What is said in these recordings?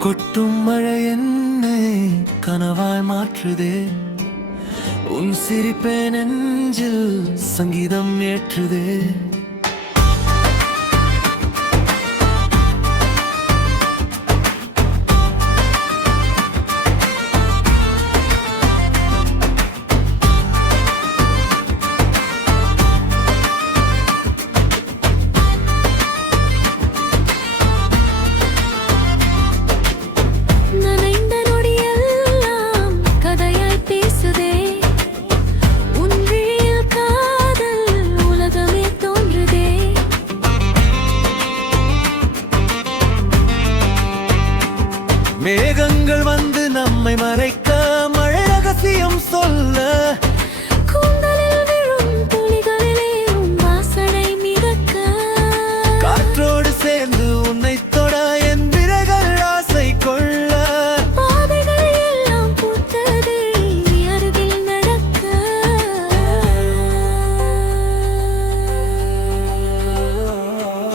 கொட்டும் மழை என்னை கனவாய் மாற்றுதே. உன் சிரிப்பே நெஞ்சில் சங்கீதம் ஏற்றுதே. மேகங்கள் வந்து நம்மை மறைக்க மழை ரகசியம் சொல்ல. காற்றோடு சேர்ந்து உன்னை தொட என் விரகள் ஆசை கொள்ள.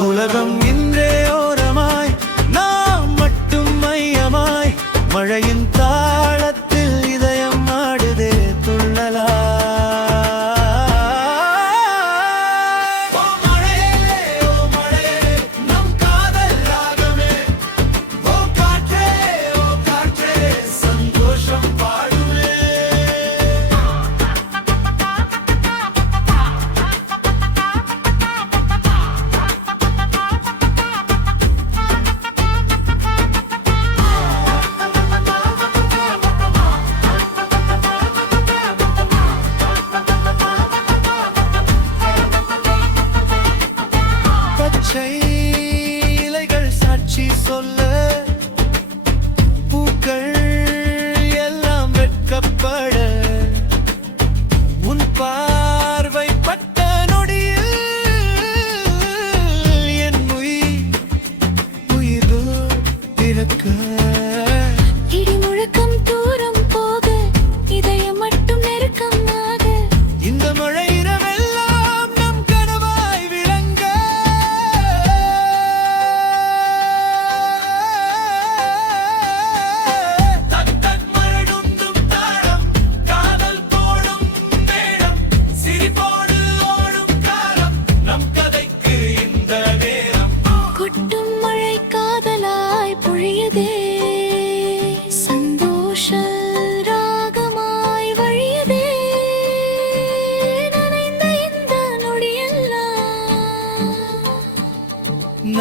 உலகம் மழையின்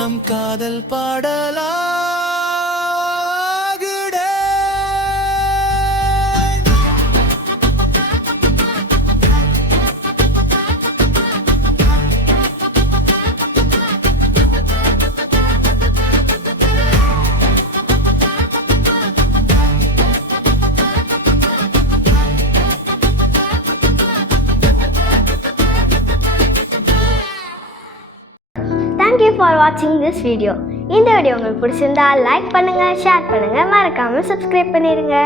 நம் காதல் பாடலா? ஃபார் வாட்சிங் திஸ் வீடியோ இந்த வீடியோ உங்களுக்கு பிடிச்சிருந்தா லைக் பண்ணுங்கள் ஷேர் பண்ணுங்கள் மறக்காமல் சப்ஸ்கிரைப் பண்ணிடுங்க.